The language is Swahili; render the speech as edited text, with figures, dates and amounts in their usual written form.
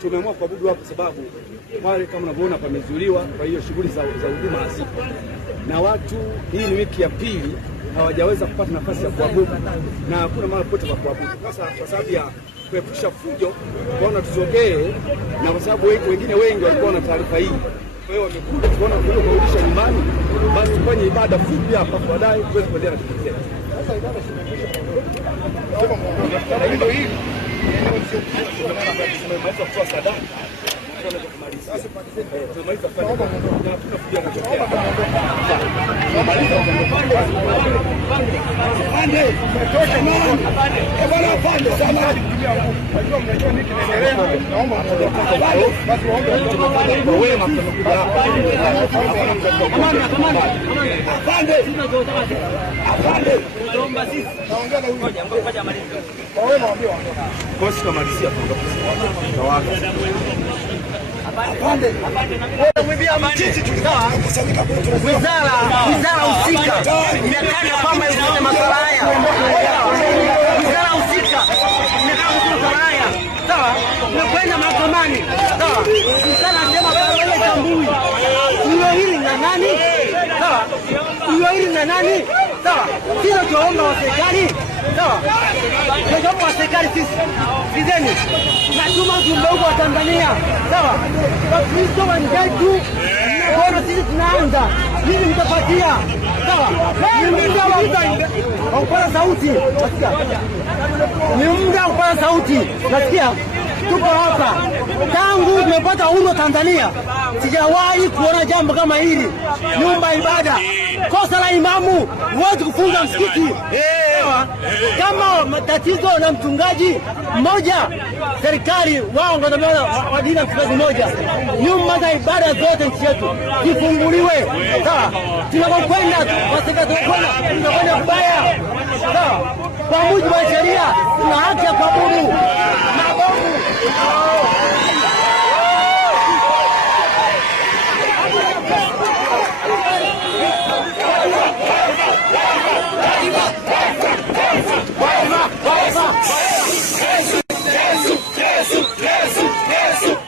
Tumeamua kuabudu hapa kwa sababu wale kama unavyoona pamezuiliwa, kwa hiyo shughuli za huduma hazipo, na watu hii ni wiki ya pili hawajaweza kupata nafasi ya kuabudu na hakuna mahali pote pa kuabudu. Sasa kwa sababu ya kuepusha fujo, tunaona tusogee, na kwa sababu wengine wengi walikuwa na taarifa hii, kwa hiyo wamekuja, tunaona kurudisha nyumbani, basi tufanye ibada fupi hapa, baadaye tuweze kuendelea na shughuli zetu. Sasa ibada ndio hii tumemaliza kutoa sadaka, sasa tumemaliza kufanya na tunakuja na chakula. Pande umetoka nani? Bwana pande sana. Najua mnajua nini kinaendelea. Naomba basi waombe kwa wema mtakuja hapa. Pande. Pande. Tunaomba sisi. Naongea na huyu. Ngoja maliza. Kwa wema waambie waondoka. Kwa sisi tunamalizia kwa watu. Wewe mwibia mtiti tulikaa wizara husika imekana kwamba ifanye masuala haya. Wizara husika imekana masuala haya. Sawa? Tumekwenda mahakamani. Sawa? Wizara anasema kwamba ile tambui. Hiyo hili na nani? Sawa? Hiyo hili na nani? Sawa? Sio tuomba wa serikali. Sawa? Tuomba wa serikali sisi. Sizeni. Natuma ujumbe huko wa Tanzania. Sawa? Wakristo wenzetu mnaona sisi tunaanza. Nini mtapatia? Sawa? Ni muda wa kupata sauti. Nasikia. Ni muda wa kupata sauti. Nasikia. Tuko hapa. Tangu tumepata uhuru Tanzania, sijawahi kuona jambo kama hili. Nyumba ibada. Kosa la imamu, huwezi kufunga msikiti. Kama matatizo na mchungaji mmoja, serikali wao ndio wa dini ya mchungaji mmoja. Nyumba za ibada zote nchi yetu zifunguliwe. Sawa? Tunapokwenda tunakwenda kubaya. Sawa? Kwa mujibu wa sheria tuna haki ya kuabudu. Jesus!